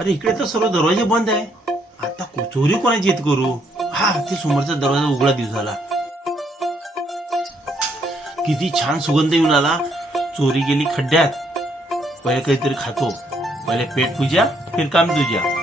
अरे इकडे तर सर्व दरवाजे बंद आहे. आता चोरी कोणाची येत करू? हा, ते समोरचा दरवाजा उघडा दिवसाला. किती छान सुगंध येऊन आला. चोरी गेली खड्ड्यात. पहिले काहीतरी खातो. पहिले पेट पूजा, फिर काम तुझ्या.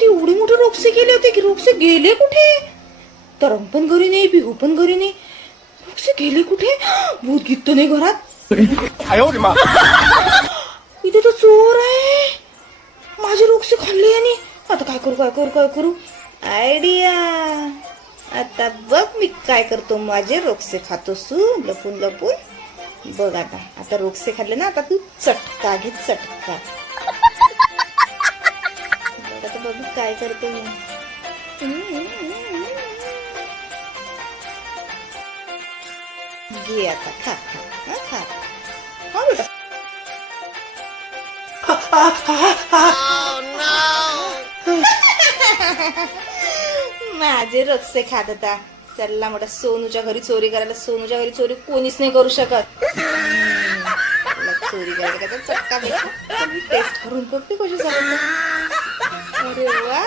ती एवढी मोठी रोपसे गेले होते की रोपसे गेले कुठे? तरंग पण घरी नाही, बिहू पण घरी नाही. रोपसे गेले कुठे? भूत गीत तर नाही घरात. इथे तर चोर आहे. माझे रोपसे खाल्ले आणि आता काय करू काय करू काय करू? आयडिया. आता बघ मी काय करतो. माझे रोपसे खातो लपून लपून. बघ आता रोपसे खाल्ले ना, आता तू चटका घे चटका. आता बघू काय करते मी. घे आता खा खा खा खा बेटा. माझे रोजचे खात होता. चला मोठा सोनूच्या घरी चोरी करायला. सोनूच्या घरी चोरी कोणीच नाही करू शकत. चोरी करायला चटका टेस्ट करून बघते कशी चालत. अरे वा,